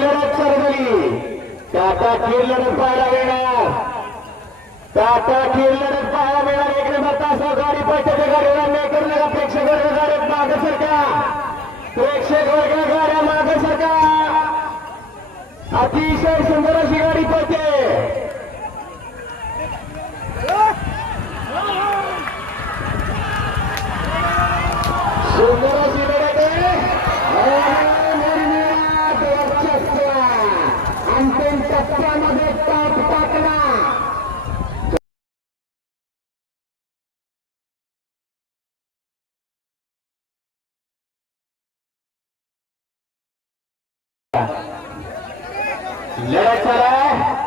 लढत सरगली टाटा खीर लढत पाहायला मिळणार. टाटा खीर लढत पाहायला मिळणार. एक नंबर तास गाडी पळते. गाडीला नाही नका प्रेक्षक वर्ग गाड्यात मागे सरका. प्रेक्षक वर्ग गाड्या मागे सरका. अतिशय सुंदर अशी गाडी पळते सुंदर अशी लढत आहे आणि निर्विवाद वर्चस्व. अंतिम टप्प्यामध्ये टॉप टाकला लढत चालू आहे.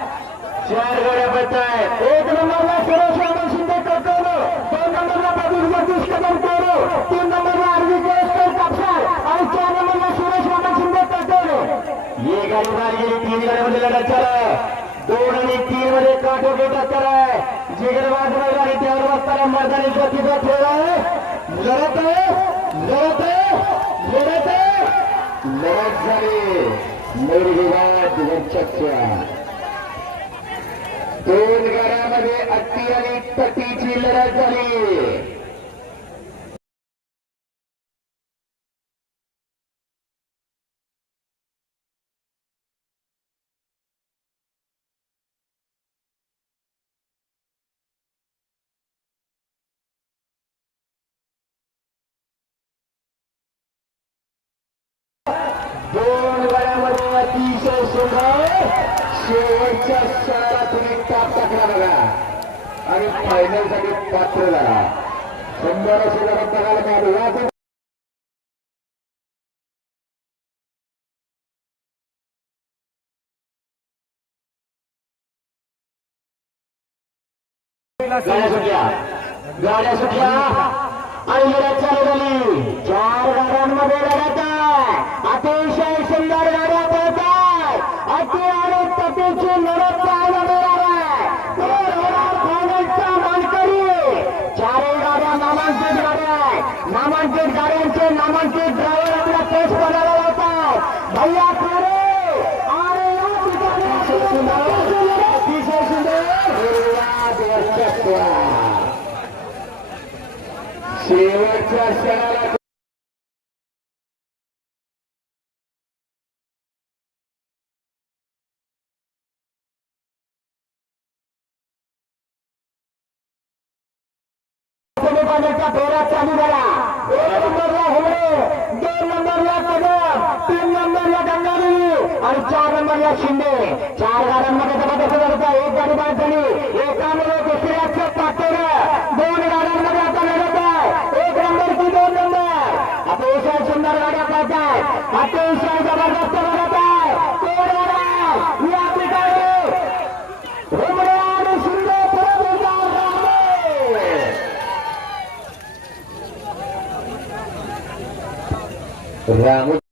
चार गड्या पडत आहेत एक नंबरला सुरेश यादव शिंदे करतो दोन नंबरला प्रदीप जगदीश कदम कोरो तीन नंबरला अरविंद जयस्कर कापसार आणि चार नंबरला सुरेश यादव शिंदे करतो ही गाडी बाहेर गेली तीन गाड्यामध्ये लढत चालू आहे दोन आणि तीन मध्ये काठोके टक्कर आहे जिकडे वाजवायला आणि त्यावर बसताना मैदानी गतीचा खेळ आहे लढत आहे लढत आहे लढत आहे लढत झाली दोन गाड्यामध्ये अट्टी आणि तटीची लढत झाली. दोन अतिशय सुंदर शेवटच्या क्षणाला तुम्ही ताप टाकला बघा आणि फायनलसाठी पात्र झाला सुंदर अशी लढत बघायला मिळाली गाड्या सुटल्या. गाड्या सुटल्या. आणि पळतात अति आणि तटीची लढत पाहायला मिळणार आहे तो होणार फायनलचा सेमीफायनलचा फेरा चालू झाला. एक नंबरला होमरे दोन नंबरला कदम तीन नंबरला गंगादेवी आणि चार नंबरला शिंदे. चार गाड्यांमध्ये जबरदस्त लढत आहे एक गाडी बाद झाली. एकामुळे दुसऱ्याचं पाठोर दोन गाड्यांमध्ये आता लढत आहे. एक नंबर की दोन नंबर? अतिशय सुंदर गाड्या पाहतात अतिशय जबरदस्त 怎么了